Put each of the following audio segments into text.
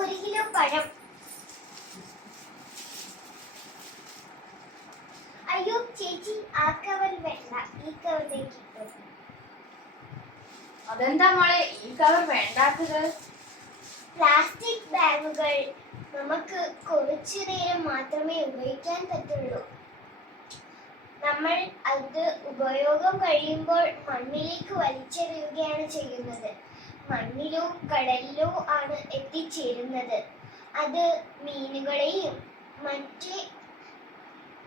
1 kilo പഴം. അയ്യോ ചേച്ചി, ആ കവർ വേണ്ട, ഈ കവറിലേക്ക് ഇട്ടോ. അതെന്താ മോളെ ഈ കവർ വേണ്ടാത്തത്? പ്ലാസ്റ്റിക് ബാഗുകൾ നമുക്ക് കുറച്ചു നേരം മാത്രമേ ഉപയോഗിക്കാൻ പറ്റുള്ളൂ. നമ്മൾ അത് ഉപയോഗം കഴിയുമ്പോൾ മണ്ണിലേക്ക് വലിച്ചെറിയുകയാണ് ചെയ്യുന്നത്. മണ്ണിലോ കടലിലോ ആണ് എത്തിച്ചേരുന്നത്. അത് മീനുകളെയും മറ്റ്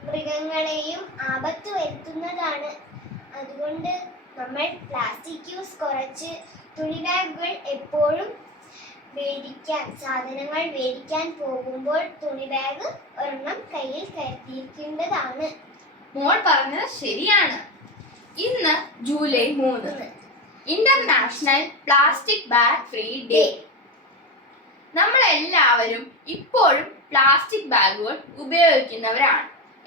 മൃഗങ്ങളെയും ആപത്ത് വരുത്തുന്നതാണ്. അതുകൊണ്ട് നമ്മൾ പ്ലാസ്റ്റിക് യൂസ് കുറച്ച് തുണി ബാഗുകൾ എപ്പോഴും സാധനങ്ങൾ മേടിക്കാൻ പോകുമ്പോൾ തുണി ബാഗ് ഒരെണ്ണം കയ്യിൽ കരുതിയിരിക്കേണ്ടതാണ്. മോൾ പറഞ്ഞത് ശരിയാണ്. ഇന്ന് July 3 international plastic bag free day. നമ്മൾ എല്ലാവരും ഇപ്പോഴും പ്ലാസ്റ്റിക് ബാഗുകൾ ഉപയോഗിക്കുന്നവരാണ്.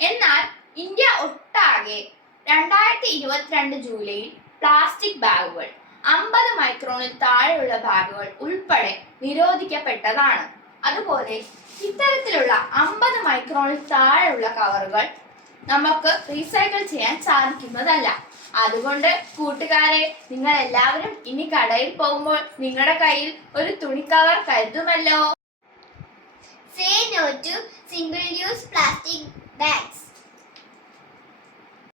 എന്നാൽ ഇന്ത്യ ഒട്ടാകെ 2022 ജൂലൈയിൽ പ്ലാസ്റ്റിക് ബാഗുകൾ 50 മൈക്രോണിൽ താഴെയുള്ള ബാഗുകൾ ഉൾപ്പെടെ നിരോധിക്കപ്പെട്ടതാണ്. അതുപോലെ ഇത്തരത്തിലുള്ള 50 മൈക്രോണിൽ താഴെയുള്ള കവറുകൾ നമുക്ക് റീസൈക്കിൾ ചെയ്യാൻ സാധിക്കുന്നതല്ല. അതുകൊണ്ട് കൂട്ടുകാരെ, നിങ്ങൾ എല്ലാവരും ഇനി കടയിൽ പോകുമ്പോൾ നിങ്ങളുടെ കയ്യിൽ ഒരു തുണി cover കരുതുമല്ലോ. Say no to single-use plastic bags.